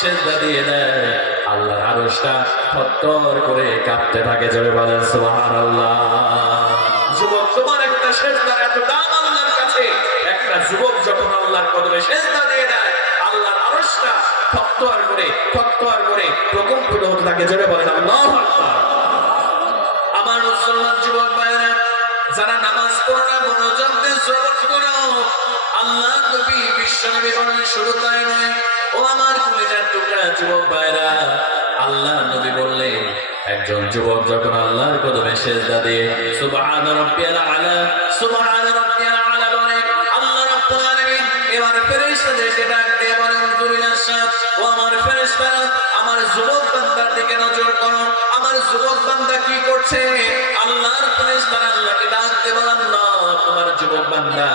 সেজদা দিয়ে দেয়। আল্লাহর আরশটা থরথর করে কাঁপতে থাকে জোরে বলেন, সুবহানাল্লাহ। যুবক, তোমার একটা সেজদার এত দাম আল্লাহর কাছে। একটা যুবক যখন আল্লাহর কদমে সেজদা দিয়ে দেয়, আল্লাহর আরশটা থরথর করে থরথর করে প্রকম্পিত হতে থাকে, জোরে বলেন, আল্লাহু আকবার। আমার মুসলমান যুবক যারা নামাজ পড়ো মনোযোগ দিয়ে শ্রবণ করো আল্লাহ নবী বিশ্ব নবী বলেন, শুধু তাই নয়, ও আমার কলেজার টুকরা যুবক ভাইরা, আল্লাহ নবী বললেন, একজন যুবক যখন আল্লাহর কদমে দিয়ে, সুবহান রাব্বিয়াল আলা আলা বলে, আল্লাহ রাব্বুল আলামিন এবার ফেরেশতাদেরকে ডাক দিয়ে বলেন ও আমার ফেরেশতারা আমার যুবক বান্দার দিকে নজর করো? আমার যুবক বান্দা কি করছে? আল্লাহর ফেরেশতারা আল্লাহকে ডাক দিয়ে না, তোমার যুবক বান্দা,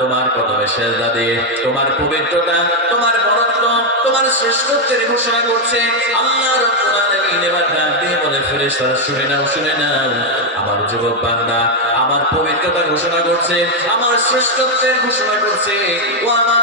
তোমার কদমে সেজদা দিয়ে তোমার পবিত্রতা, তোমার বরত্ব, তোমার শ্রেষ্ঠত্বের ঘোষণা করছে। আল্লাহ রাব্বুল আলামিন এবার ডাক দিয়ে বলে, ফেরেশতারা, শুনে নাও শুনে নাও, আমার যুবক বান্দা, আমার পবিত্রতা ঘোষণা করছে, আমার শ্রেষ্ঠত্বের ঘোষণা করছে। ও আমার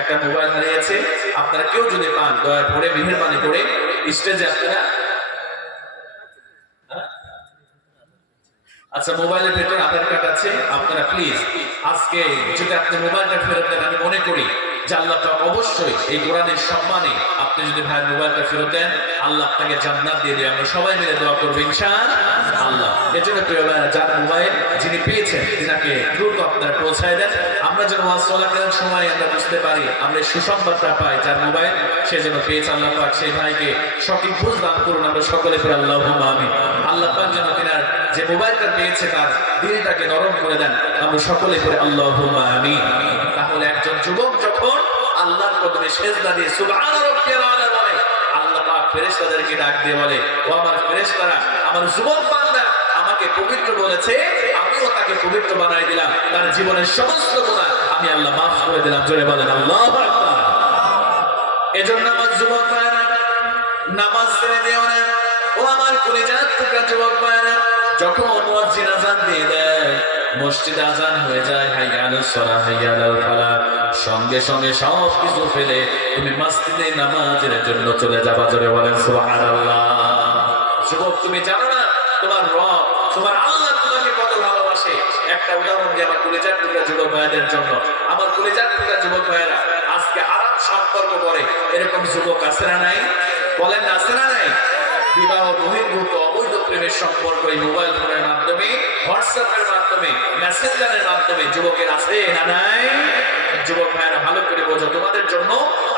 একটা মোবাইল হারিয়েছে, আপনারা কেউ যদি পান, দয়া করে, মেহরবানি করে, স্টেজে আপনারা হ্যাঁ? আচ্ছা মোবাইলের ভেতরে আধার কার্ড আছে, আপনারা প্লিজ আজকে যদি আপনি মোবাইলটা ফেরত দেন, আমি মনে করি যে অবশ্যই এই কোরআনের সম্মানে আপনি যদি ভাইয়ের মোবাইলটা ফেরত দেন আল্লাহ আপনাকে জান্নাত দিয়ে দেবে। আমরা সবাই মিলে দোয়া করব ইনশাআল্লাহ। আল্লাহ এজন্য প্রিয় ভাইয়েরা, যার মোবাইল যিনি পেয়েছেন তিনাকে দ্রুত আপনারা পৌঁছায় দেন। আমরা যেন ওয়াজ সময় আমরা বুঝতে পারি আমরা সুসংবাদটা পাই যার মোবাইল সে যেন পেয়েছে। আল্লাহ পাক সেই ভাইকে সঠিক বুঝ দান করুন আমরা সকলে করে আল্লাহ আমি আল্লাহ পাক যেন তিনার যে মোবাইলটা পেয়েছে তার দিলটাকে নরম করে দেন আমরা সকলে করে আল্লাহ আমি যুবক যখন আল্লাহর কদমে সেজদা দিয়ে সুবহান বলে, আল্লাহ পাক ডাক দিয়ে বলে, ও আমার ফেরেশতারা, আমার যুবক বান্দা আমাকে পবিত্র বলেছে, আমিও তাকে পবিত্র বানাই দিলাম। তার জীবনের সমস্ত গুনাহ আমি আল্লাহ মাফ করে দিলাম। জোরে বলেন, আল্লাহু এজন্য আমার যুবক ভাইরা নামাজ ও আমার কলিজার যখন মুয়াজ্জিন আজান দিয়ে দেয়, মসজিদে আজান হয়ে যায় হাইয়া আলাল সলা হাইয়া আলাল ফালাহ সঙ্গে সঙ্গে সব কিছু ফেলে তুমি মসজিদে নামাজের জন্য চলে যাবা, জোরে বলেন সুবহানাল্লাহ। যুবক, তুমি জানো না, তোমার রব, তোমার আল্লাহ তোমাকে কত ভালোবাসে। একটা উদাহরণ দিয়ে আমার কলেজার টুকরা যুবক ভাইদের জন্য। আমার কলেজার টুকরা যুবক ভাইয়েরা, আজকে হারাম সম্পর্ক করে। এরকম যুবক আছে না নাই? বলেন আছে না নাই? বিবাহ বহির্ভূত, অবৈধ প্রেমের সম্পর্ক এই মোবাইল ফোনের মাধ্যমে হোয়াটসঅ্যাপের মাধ্যমে মেসেঞ্জারের মাধ্যমে যুবকের আছে না নাই? যুবক ভাইয়েরা, ভালো করে বোঝো তোমাদের জন্য।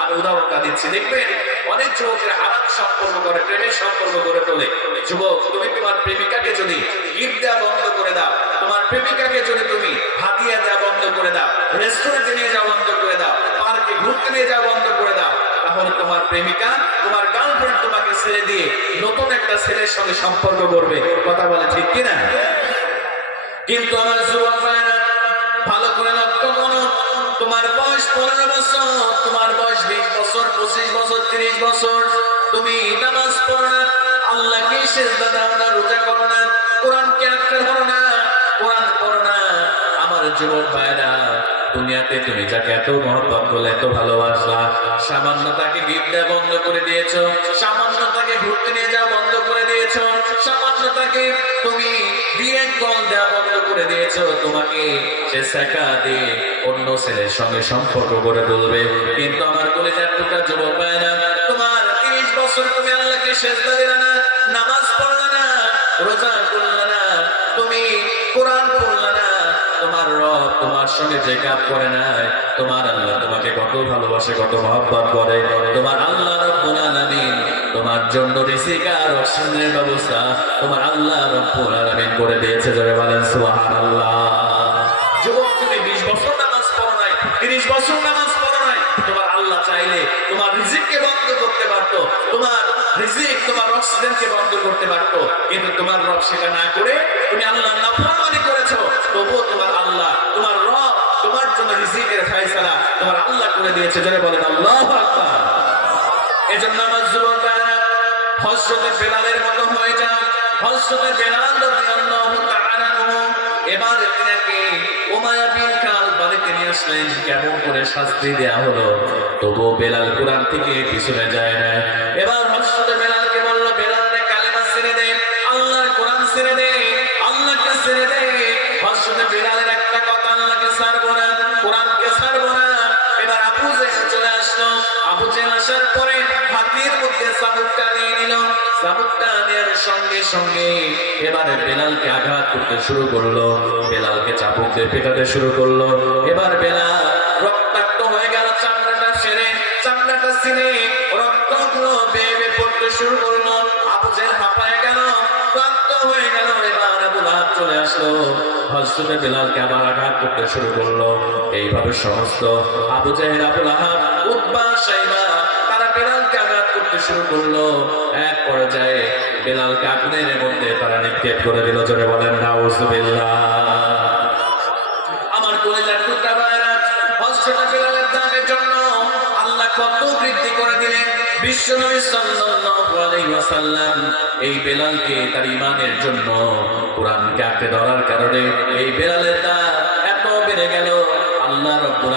আমি উদাহরণটা দিচ্ছি। দেখবেন, অনেক যুবকের হারাম সম্পর্ক করে, প্রেমের সম্পর্ক করে তোলে। যুবক, তুমি তোমার প্রেমিকাকে যদি গিফট দেওয়া বন্ধ করে দাও, তোমার প্রেমিকাকে যদি তুমি হাতিয়া দেওয়া বন্ধ করে দাও রেস্টুরেন্টে নিয়ে যাওয়া বন্ধ করে দাও পার্কে ঘুরতে নিয়ে যাওয়া বন্ধ করে দাও, তাহলে তোমার প্রেমিকা তোমার গার্লফ্রেন্ড তোমাকে ছেড়ে দিয়ে নতুন একটা ছেলের সঙ্গে সম্পর্ক করবে। কথা বলে ঠিক কিনা? কিন্তু আমার যুবক ভাইরা, ভালো করে লক্ষ্য করো। তোমার বয়স পনেরো বছর, তোমার বয়স বিশ বছর, পঁচিশ বছর, তিরিশ বছর। তুমি নামাজ পড়ো না, আল্লাহকে শেষ দাও না, রোজা করো না, কোরআনকে আঁকড়ে ধরো না, কোরআন পড়ো না। আমার যুবক ভাইরা দুনিয়াতে তুমি যাকে এত মহব্বত করলে এত ভালোবাসলা সামান্য তাকে দেওয়া বন্ধ করে দিয়েছ সামান্য তাকে ঘুরতে নিয়ে যাওয়া বন্ধ করে দিয়েছ সামান্য তাকে তুমি কল দেওয়া বন্ধ করে দিয়েছ, তোমাকে সে শেখা দিয়ে অন্য ছেলের সঙ্গে সম্পর্ক করে তুলবে। কিন্তু আমার কলেজার টুকরা যুবক ভাইরা তোমার তিরিশ বছর তুমি আল্লাহকে সেজদা দিলে না, নামাজ পড়লে না, রোজা করলে না, তুমি কোরআন না রব, তোমার সঙ্গে ব্রেকআপ করে নাই, তোমার আল্লাহ তোমাকে কত ভালোবাসে, কত মহব্বত করে। তোমার আল্লাহ তোমার জন্য ব্যবস্থা তোমার আল্লাহ রব্বুল করে দিয়েছে যারা বলেন সুবহানাল্লাহ। যুবক, তুমি 20 বছর নামাজ পড়ো নাই 30 বছর নামাজ পড়ো নাই, তোমার আল্লাহ চাইলে তোমার রিজিককে বন্ধ করতে পারতো, তোমার রিজিক অক্সিজেনকে বন্ধ করতে পারতো। কিন্তু তোমার রব সেটা না করে তুমি আল্লাহ নাফরমানি করেছ। তবুও তোমার আল্লাহ, তোমার রব তোমার জন্য রিজিকের ফয়সালা তোমার আল্লাহ করে দিয়েছে। যারা বলেন, আল্লাহু আকবার। এজন্য আমার বেলালের মতো হয়ে বেলাল তাআলা এবার তিনাকে উমাইয়া বিন কাল বাড়িতে নিয়ে আসলেন। কেমন করে শাস্তি দেয়া হলো? তবু বেলাল কোরআন থেকে পিছনে যায় না এবার আসার পরে হাতির মধ্যে চাবুকটা নিয়ে নিল চাবুকটা নেওয়ার সঙ্গে সঙ্গে এবারে বেলালকে আঘাত করতে শুরু করল। বেলালকে চাবুক দিয়ে পেটাতে শুরু করল। এবার বেলাল রক্তাক্ত হয়ে গেল চামড়াটা সেরে চামড়াটা ছিঁড়ে রক্তগুলো বেয়ে বেয়ে পড়তে শুরু করল। আবু জেহেল হাঁপায় গেল হয়ে গেল। এবার লাহাব চলে আসলো। হজরতে বেলালকে আবার আঘাত করতে শুরু করল। এইভাবে সমস্ত আবু জাহেল আবু লাহাব উতবা শুরু করল। এক পর্যায়ে বেলালকে আগুনের মধ্যে তারা নিক্ষেপ করে দিল। জোরে বলেন আমার এই বেলালকে তার ঈমানের জন্য কোরআনকে আঁকড়ে ধরার কারণে এই বেলালের এত বেড়ে গেল। আল্লাহ রাব্বুল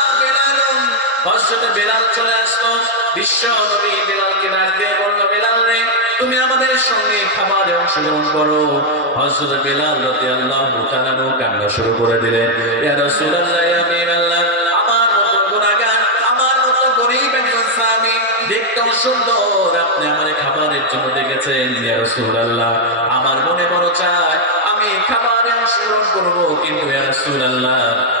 হজরতে বেলাল চলে আসলো। বিশ্ব নবী বেলালকে ডাক দিয়ে বলল, বেলাল রে, তুমি আমাদের সঙ্গে খাবারে অংশগ্রহণ করো। হযরত বেলাল রাদিয়াল্লাহু তাআলা কান্না শুরু করে দিলেন। আমার সুন্দর, আপনি আমারে খাবারের জন্য রাসূলুল্লাহ। আমার মনে বড় চায়, আমি খাবারে অংশগ্রহণ করব, কিন্তু ইয়া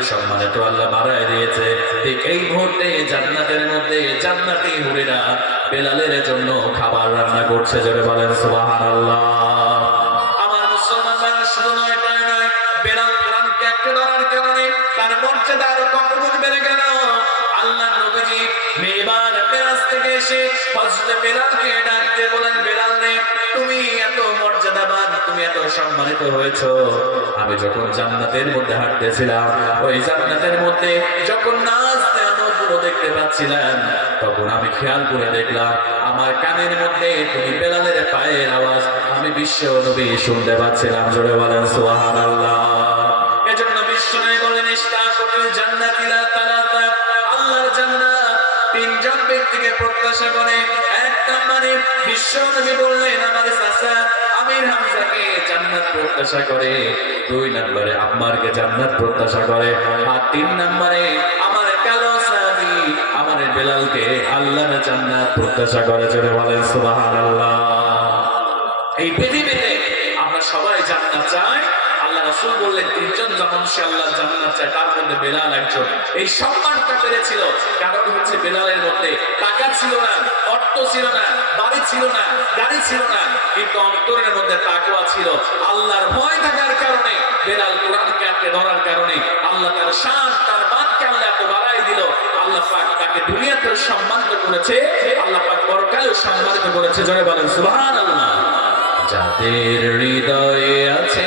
আমার সম্মানিত আল্লাহ বাড়ায় দিয়েছে। ঠিক এই মুহূর্তে জান্নাতের মধ্যে জান্নাতি হুরেরা বেলালের জন্য খাবার রান্না করছে, জোরে বলেন সুবাহ আমার এসে বেলালকে ডাক দিয়ে বলেন, বেলাল রে, তুমি এত মর্যাদাবান, তুমি এত সম্মানিত হয়েছো। আমি যখন জান্নাতের মধ্যে হাঁটতেছিলাম, ওই জান্নাতের মধ্যে যখন দেখতে পাচ্ছিলাম, তখন আমি খেয়াল করে দেখলাম, আমার কানের মধ্যে তুমি বেলালের পায়ের আওয়াজ আমি বিশ্ব নবী শুনতে পাচ্ছিলাম। জোরে বলেন, সুবহানাল্লাহ। তিনজন ব্যক্তিকে প্রত্যাশা করে, এক নম্বরে বিশ্ব নবী বললেন, আমার চাচা আমির জান্নাত প্রত্যাশা করে। দুই আম্মারকে জান্নাত প্রত্যাশা করে। আর তিন আমার কালো আমরা সবাই জান্নাত চাই আল্লাহ রাসূল বললেন, তিনজন যখন সে আল্লাহ জান্নাত চায়, তার মধ্যে বেলাল একজন। এই সম্মানটা পেরেছিল, কারণ হচ্ছে বেলালের মধ্যে টাকা ছিল না, অর্থ ছিল না, বাড়ি ছিল না, গাড়ি ছিল না, কিন্তু অন্তরের মধ্যে তাকওয়া ছিল। আল্লাহর ভয় থাকার কারণে, বেলাল ধরার কারণে আল্লাহ তার শান, তার মানকে আল্লাহ এত বাড়াই দিল। আল্লাহ পাক তাকে সম্মানিত করেছে, আল্লাহ পাক পরকালেও সম্মানিত করেছে। বলেন যাদের হৃদয়ে আছে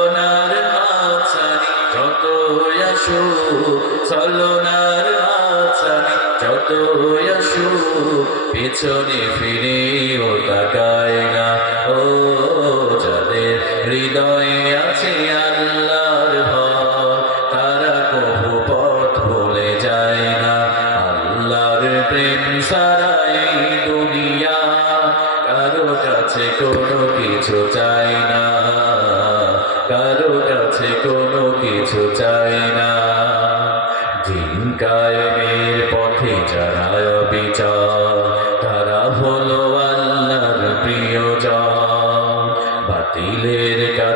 আসু সলনার হাসানি যত আসু পেছনে ফিরে ও তাকায় না। ও যাদের হৃদয়ে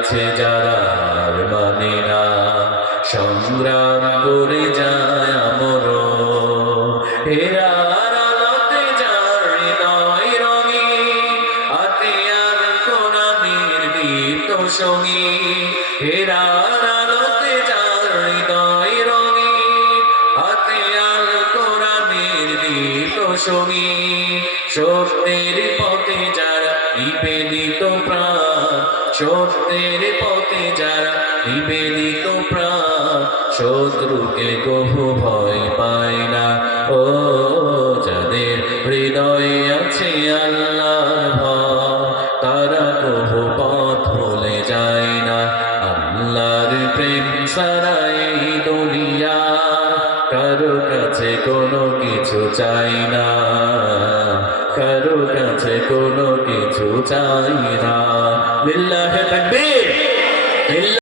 কাছে যারা মানে না। সংগ্রাম করে যায় আমর সঙ্গী রঙে আতিয়ার কোরআনের দীপ্ত সঙ্গী সত্যের পথে যারা নিবেদিত সত্যের পথে যারা নিবেদিত প্রাণ শত্রুকে কহু ভয় পায় না। ও যাদের হৃদয়ে কোনো